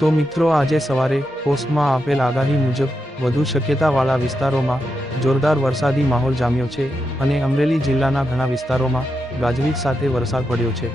તો મિત્રો આજે સવારે પોસ્ટમાં આપેલ આગાહી મુજબ વધુ શક્યતાવાળા વિસ્તારોમાં જોરદાર વરસાદી માહોલ જામ્યો છે અને અમરેલી જિલ્લાના ઘણા વિસ્તારોમાં ગાજવીજ સાથે વરસાદ પડ્યો છે.